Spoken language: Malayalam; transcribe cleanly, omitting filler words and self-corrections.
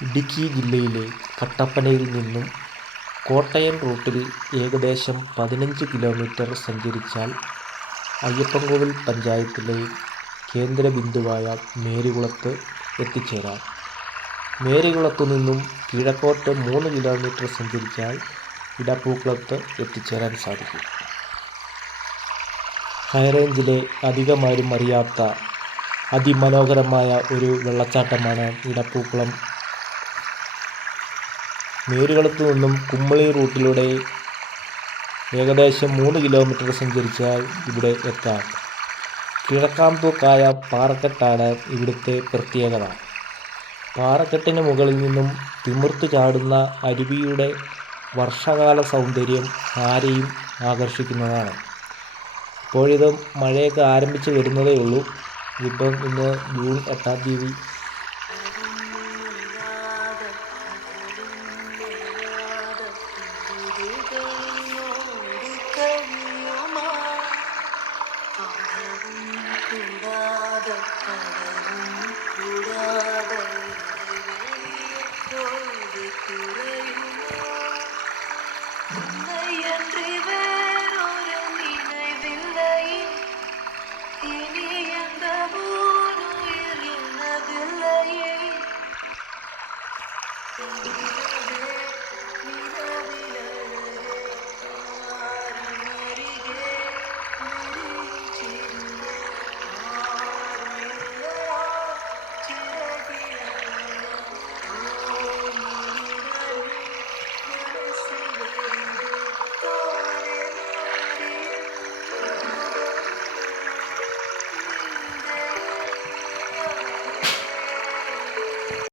ഇടുക്കി ജില്ലയിലെ കട്ടപ്പനയിൽ നിന്നും കോട്ടയം റൂട്ടിൽ ഏകദേശം 15 കിലോമീറ്റർ സഞ്ചരിച്ചാൽ അയ്യപ്പൻകോവിൽ പഞ്ചായത്തിലെ കേന്ദ്രബിന്ദുവായ മേരികുളത്ത് എത്തിച്ചേരാം. മേരികുളത്തു നിന്നും കിഴക്കോട്ട് 3 കിലോമീറ്റർ സഞ്ചരിച്ചാൽ ഇടപ്പൂക്കുളത്ത് എത്തിച്ചേരാൻ സാധിക്കും. ഹൈറേഞ്ചിലെ അധികമാരും അറിയാത്ത അതിമനോഹരമായ ഒരു വെള്ളച്ചാട്ടമാണ് ഇടപ്പൂക്കുളം. മേരികുളത്തു നിന്നും കുമ്മളി റൂട്ടിലൂടെ ഏകദേശം 3 കിലോമീറ്റർ സഞ്ചരിച്ചാൽ ഇവിടെ എത്താം. കിഴക്കാംതൂക്കായ പാറക്കെട്ടാണ് ഇവിടുത്തെ പ്രത്യേകത. പാറക്കെട്ടിന് മുകളിൽ നിന്നും തിമിർത്തു ചാടുന്ന അരുവിയുടെ വർഷകാല സൗന്ദര്യം ആരെയും ആകർഷിക്കുന്നതാണ്. ഇപ്പോഴിത് മഴയൊക്കെ ആരംഭിച്ച് വരുന്നതേ ഉള്ളൂ. ഇന്ന് ജൂൺ 8-ാം തീയതി. Thank you.